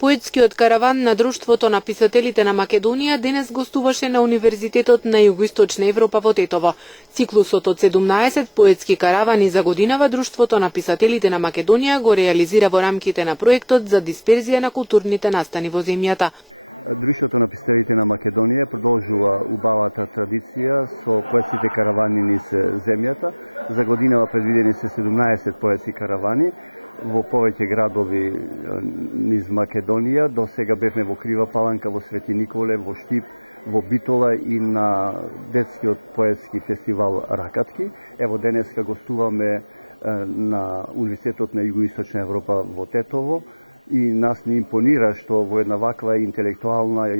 Поетскиот караван на Друштвото на писателите на Македонија денес гостуваше на Универзитетот на Југоисточна Европа во Тетово. Циклусот од 17 поетски каравани за годинава Друштвото на писателите на Македонија го реализира во рамките на проектот за дисперзија на културните настани во земјата. Друштвото на писателите на Македонија продолжува убавата традиција со поетските каравани низ земјата. За годинава предвидени се 17 поетски каравани во повеќе градови низ Македонија. До сега бевме во Крива Паланка, во Свети Николе, во Штип, во Битола и на детскиот поетски фестивал Ракатки. Ево денеска гостуваме на Универзитетот на Југоисточна Европа во Тетово и нас не импонира што во една ваква интелектуална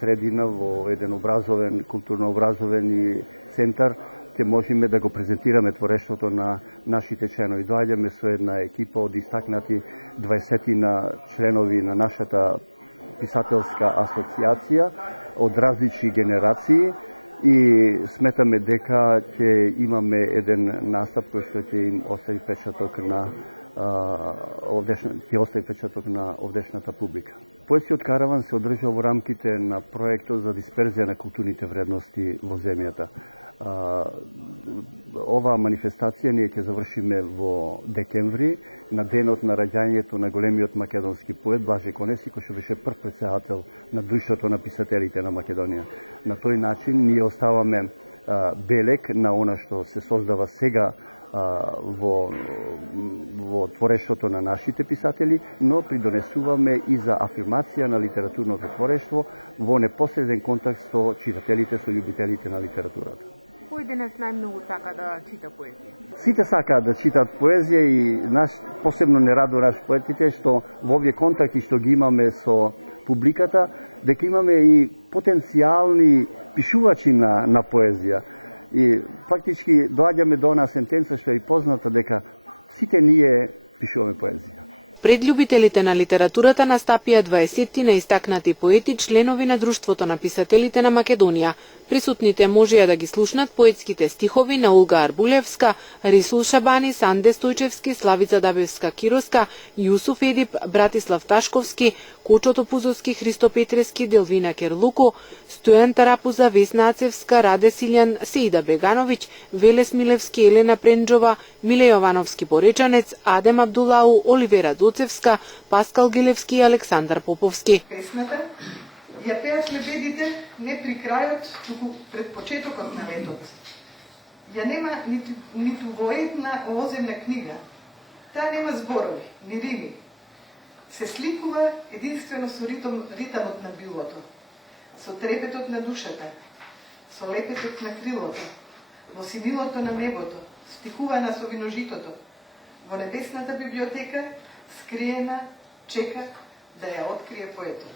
средина, во еден образовен, културно-образовен и центар, ќе можеме да го презентираме творештвото на нашите членови. Доаѓаме со една екипа од истакнати 20 на членови на нашата писателска асоциација од различни генерации и сметаме дека ќе имаме еден настап кој што ќе им остави печаток на овдешната публика. Поетскиот караван се одржа во рамките на проектот за дисперзија на културните вредности во земјата. Оваа манифестација ние ќе завршиме во декември на денот на раѓањето на големиот македонски поет Блаже Конеси, кој што беше прв претседател на Друштвото на писателите на Македонија. На тој начин ние оставаме белег на она што се создава сега во творештвото на нашите писатели, но придонесуваме и за афирмација на литературното творештво во непосреден контакт со читателите, со љубителите на литературата. Кој денес најмногу сака да чита поезија? Сите сакаат да читат поезија и посебно не радува наш поетите што во овие контакти што ги имаме со публиката, дека имаме и потенцијални пишувачи на поезија. И фактички доаѓаме до онаа сентенца што е позната дека сите ние пишуваме поезија. Пред љубителите на литературата настапија 20 на истакнати поети, членови на Друштвото на писателите на Македонија. Присутните можеа да ги слушнат поетските стихови на Олга Арбулевска, Рисул Шабани, Санде Стојчевски, Славица Дабевска-Кироска, Јусуф Едип, Братислав Ташковски, Кочо Топузовски, Христо Петрески, Делвина Керлуко, Стојан Тарапуза, Весна Ацевска, Раде Силјан, Сеида Бегановиќ, Велес Милевски, Елена Пренџова, Миле Јовановски Поречанец, Адем Абдулау, Оливера Доцевска, Паскал Гилевски и Александар Поповски. Песната ја пеат лебедите не при крајот, туку пред почетокот на летот. Ја нема ниту во една оземна книга. Таа нема зборови, ни рими. Се сликува единствено со ритамот на билото, со трепетот на душата, со лепетот на крилото, во синилото на небото, стихувана со виножитото, во небесната библиотека, скриена, чека да ја открие поетот.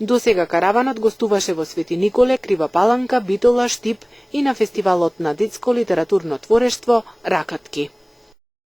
До сега караванот гостуваше во Свети Николе, Крива Паланка, Битола, Штип и на фестивалот на детско литературно творештво Ракатки.